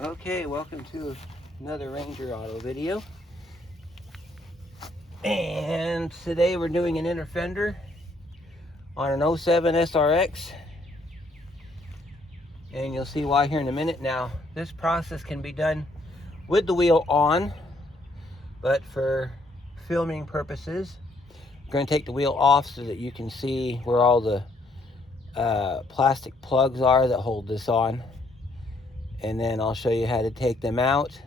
Okay, welcome to another Ranger Auto video. And today we're doing an inner fender on an 07 SRX. And you'll see why here in a minute. Now, this process can be done with the wheel on, but for filming purposes, we're going to take the wheel off so that you can see where all the plastic plugs are that hold this on. And then I'll show you how to take them out.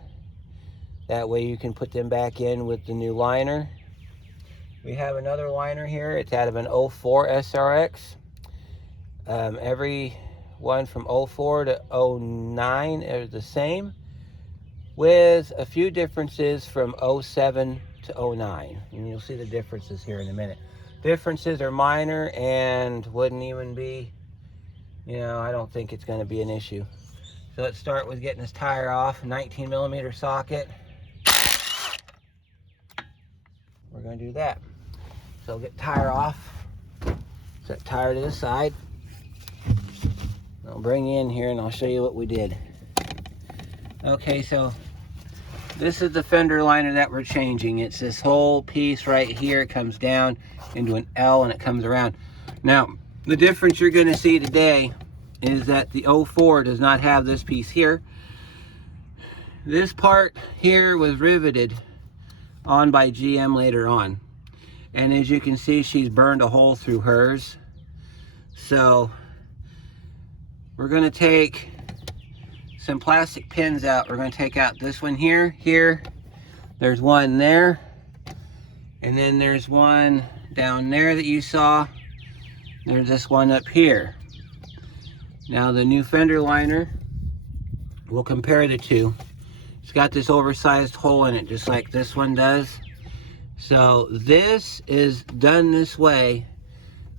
That way you can put them back in with the new liner. We have another liner here. It's out of an 04 SRX. Every one from 04 to 09 are the same, with a few differences from 07 to 09. And you'll see the differences here in a minute. Differences are minor and wouldn't even be, I don't think it's going to be an issue. So let's start with getting this tire off. 19 millimeter socket. We're going to do that. So get tire off. Set tire to the side. I'll bring you in here and I'll show you what we did. Okay, so this is the fender liner that we're changing. It's this whole piece right here. It comes down into an L and it comes around. Now, the difference you're going to see today is that the 04 does not have this piece here. This part here was riveted on by GM later on. And as you can see, she's burned a hole through hers. So we're going to take some plastic pins out. We're going to take out this one here, there's one there, and then there's one down there that you saw. There's this one up here. Now the new fender liner, we'll compare the two. It's got this oversized hole in it just like this one does. So this is done this way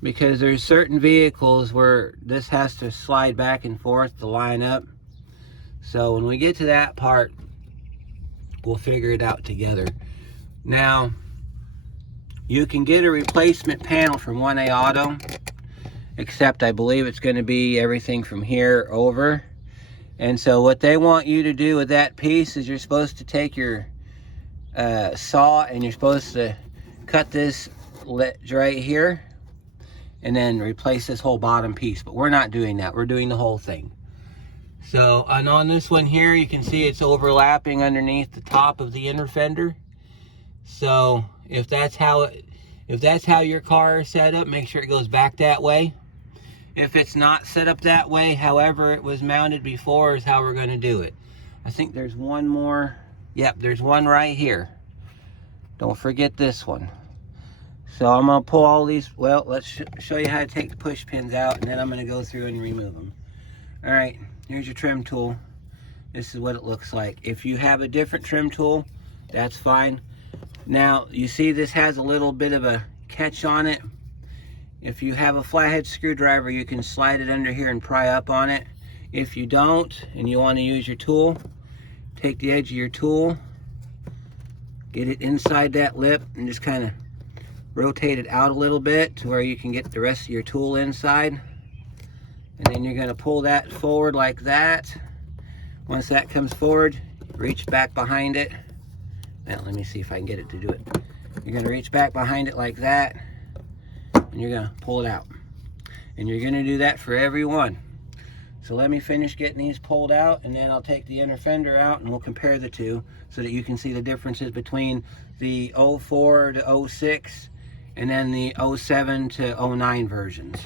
because there's certain vehicles where this has to slide back and forth to line up. So when we get to that part, we'll figure it out together. Now, you can get a replacement panel from 1A Auto, except I believe it's going to be everything from here over. And so what they want you to do with that piece is you're supposed to take your saw and you're supposed to cut this ledge right here and then replace this whole bottom piece. But we're not doing that. We're doing the whole thing. So and on this one here, you can see it's overlapping underneath the top of the inner fender. So if that's how your car is set up, make sure it goes back that way. If it's not set up that way, however it was mounted before is how we're going to do it. I think there's one more. Yep, there's one right here. Don't forget this one. So I'm going to pull all these. Well, let's show you how to take the push pins out, and then I'm going to go through and remove them. All right, here's your trim tool. This is what it looks like. If you have a different trim tool, that's fine. Now, you see this has a little bit of a catch on it. If you have a flathead screwdriver, you can slide it under here and pry up on it. If you don't, and you want to use your tool, take the edge of your tool, get it inside that lip, and just kind of rotate it out a little bit to where you can get the rest of your tool inside. And then you're going to pull that forward like that. Once that comes forward, reach back behind it. Now, let me see if I can get it to do it. You're going to reach back behind it like that, and you're going to pull it out. And you're going to do that for every one. So let me finish getting these pulled out, and then I'll take the inner fender out and we'll compare the two so that you can see the differences between the 04 to 06 and then the 07 to 09 versions.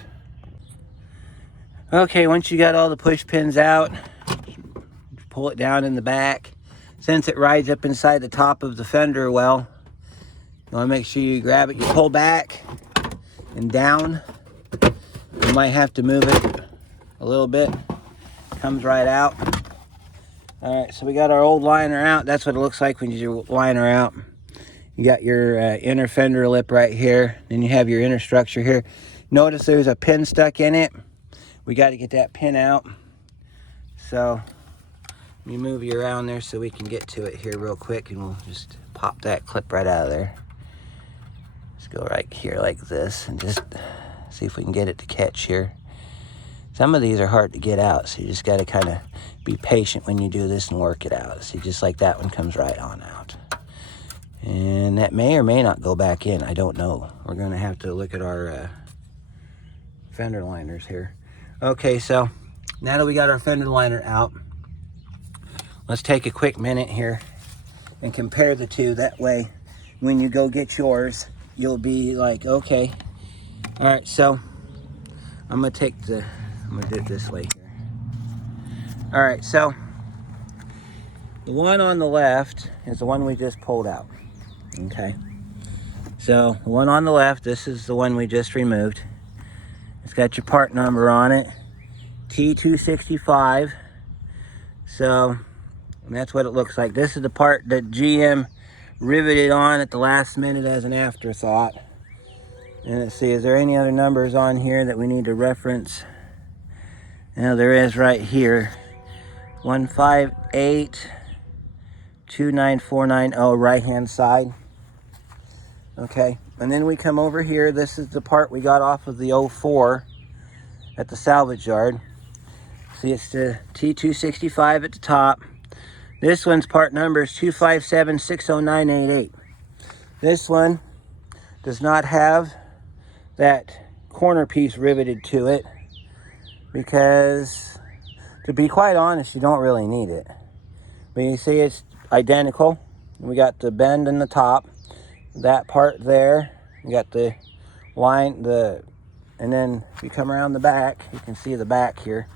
Okay, once you got all the push pins out, pull it down in the back. Since it rides up inside the top of the fender well, you want to make sure you grab it. You pull back and down. You might have to move it a little bit. Comes right out. All right, so we got our old liner out. That's what it looks like when you do your liner out. You got your inner fender lip right here. Then you have your inner structure here. Notice there's a pin stuck in it. We got to get that pin out. So let me move you around there so we can get to it here real quick, and we'll just pop that clip right out of there. Let's go right here like this and just see if we can get it to catch here. Some of these are hard to get out, so you just got to kind of be patient when you do this and work it out. See, just like that one comes right on out. And that may or may not go back in. I don't know. We're going to have to look at our fender liners here. Okay, so now that we got our fender liner out, let's take a quick minute here and compare the two. That way, when you go get yours, you'll be like, okay. All right, so I'm gonna do it this way here. All right, so the one on the left is the one we just pulled out, okay? So the one on the left, this is the one we just removed. It's got your part number on it, T265. So that's what it looks like. This is the part that GM riveted on at the last minute as an afterthought. And let's see, is there any other numbers on here that we need to reference? Now there is right here. 158-29490, right hand side. Okay, and then we come over here. This is the part we got off of the 04 at the salvage yard. See, it's the T265 at the top. This one's part number is 257-60988. This one does not have that corner piece riveted to it because, to be quite honest, you don't really need it. But you see it's identical. We got the bend in the top, that part there. You got the line, and then if you come around the back, you can see the back here.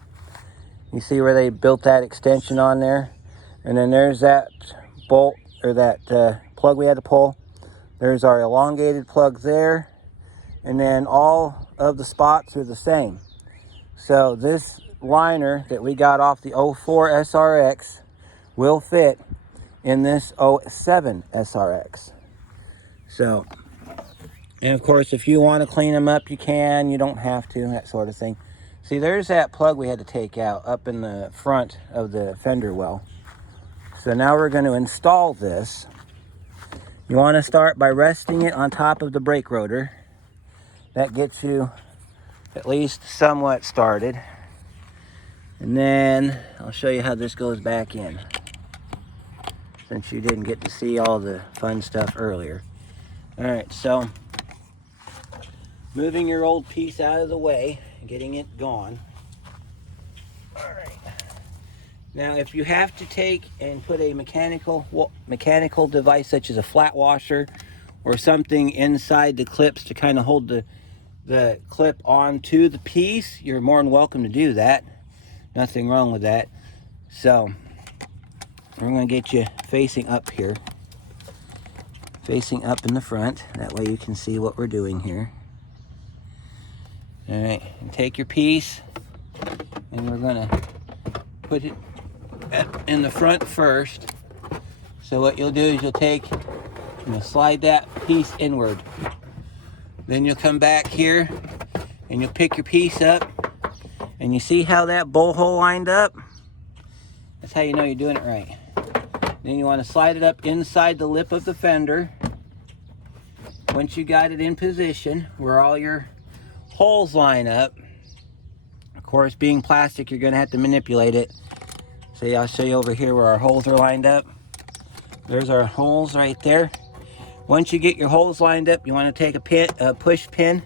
You see where they built that extension on there? And then there's that bolt, or that plug we had to pull. There's our elongated plug there. And then all of the spots are the same. So this liner that we got off the 04 SRX will fit in this 07 SRX. So, and of course, if you want to clean them up, you can. You don't have to, that sort of thing. See, there's that plug we had to take out up in the front of the fender well. So now we're going to install this. You want to start by resting it on top of the brake rotor. That gets you at least somewhat started. And then I'll show you how this goes back in, since you didn't get to see all the fun stuff earlier. All right, so moving your old piece out of the way, getting it gone. All right. Now, if you have to take and put a mechanical device such as a flat washer or something inside the clips to kind of hold the clip onto the piece, you're more than welcome to do that. Nothing wrong with that. So we're going to get you facing up here, facing up in the front. That way you can see what we're doing here. All right, and take your piece, and we're going to put it in the front first. So what you'll do is you'll slide that piece inward. Then you'll come back here and you'll pick your piece up, and you see how that bowl hole lined up? That's how you know you're doing it right. Then you want to slide it up inside the lip of the fender. Once you got it in position where all your holes line up, of course, being plastic, you're going to have to manipulate it. See, I'll show you over here where our holes are lined up. There's our holes right there. Once you get your holes lined up, you want to take a push pin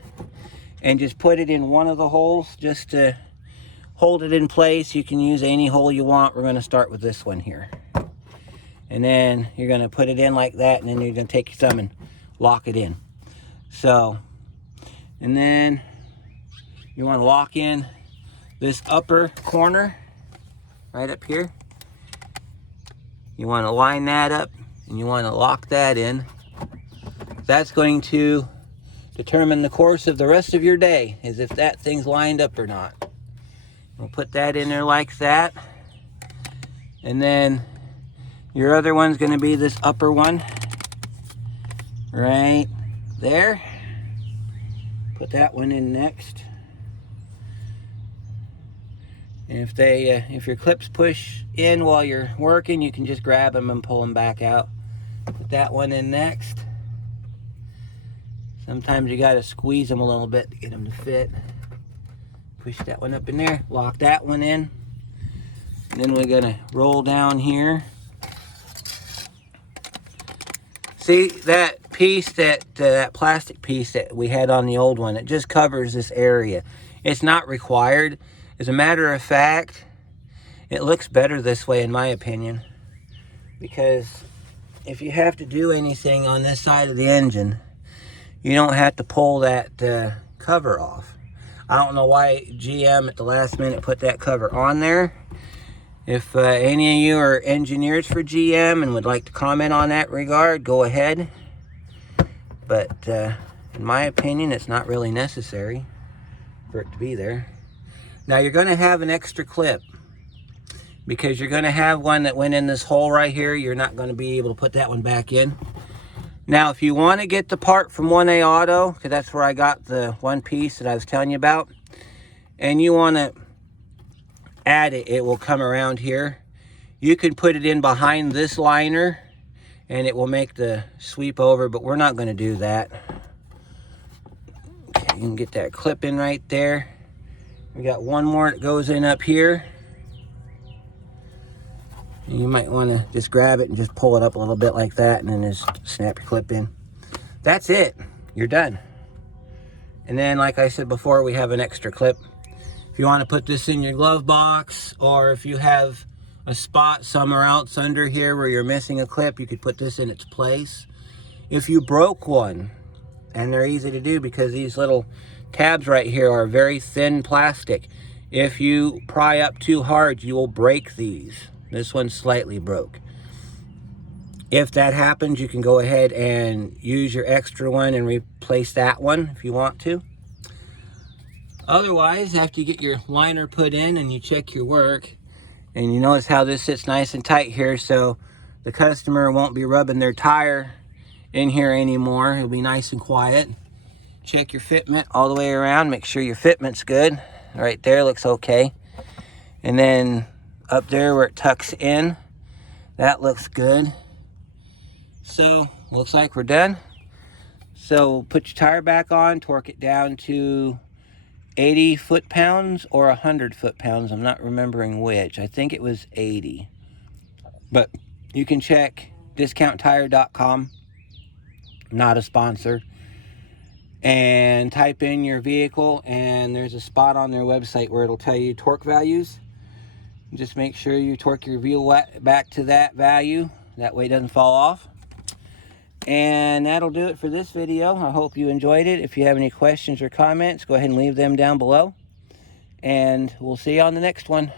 and just put it in one of the holes just to hold it in place. You can use any hole you want. We're going to start with this one here. And then you're going to put it in like that, and then you're going to take your thumb and lock it in. So, and then you want to lock in this upper corner right up here. You want to line that up, and you want to lock that in. That's going to determine the course of the rest of your day, is if that thing's lined up or not. We'll put that in there like that. And then your other one's going to be this upper one right there. Put that one in next. And if your clips push in while you're working, you can just grab them and pull them back out. Put that one in next. Sometimes you got to squeeze them a little bit to get them to fit. push that one up in there, lock that one in. And then we're gonna roll down here. See that piece, that plastic piece that we had on the old one, it just covers this area. It's not required. As a matter of fact, it looks better this way in my opinion, because if you have to do anything on this side of the engine, you don't have to pull that cover off. I don't know why GM at the last minute put that cover on there. If any of you are engineers for GM and would like to comment on that regard, go ahead. But in my opinion, it's not really necessary for it to be there. Now you're going to have an extra clip, because you're going to have one that went in this hole right here. You're not going to be able to put that one back in. Now, if you want to get the part from 1A Auto, because that's where I got the one piece that I was telling you about, and you want to add it, it will come around here. You can put it in behind this liner, and it will make the sweep over, but we're not going to do that. Okay, you can get that clip in right there. We got one more that goes in up here. You might want to just grab it and just pull it up a little bit like that, and then just snap your clip in. That's it. You're done. And then, like I said before, we have an extra clip. If you want to put this in your glove box, or if you have a spot somewhere else under here where you're missing a clip, you could put this in its place. If you broke one, and they're easy to do because these little tabs right here are very thin plastic. If you pry up too hard, you will break these. This one slightly broke. If that happens, you can go ahead and use your extra one and replace that one if you want to. Otherwise, after you get your liner put in and you check your work, and you notice how this sits nice and tight here, so the customer won't be rubbing their tire in here anymore. It'll be nice and quiet. Check your fitment all the way around. Make sure your fitment's good. Right there looks okay. And then up there where it tucks in, that looks good. So looks like we're done. So put your tire back on, torque it down to 80 foot-pounds or 100 foot-pounds. I'm not remembering which. I think it was 80. But you can check discounttire.com, not a sponsor, and type in your vehicle, and there's a spot on their website where it'll tell you torque values. Just make sure you torque your wheel back to that value. That way it doesn't fall off. And that'll do it for this video. I hope you enjoyed it. If you have any questions or comments, go ahead and leave them down below. And we'll see you on the next one.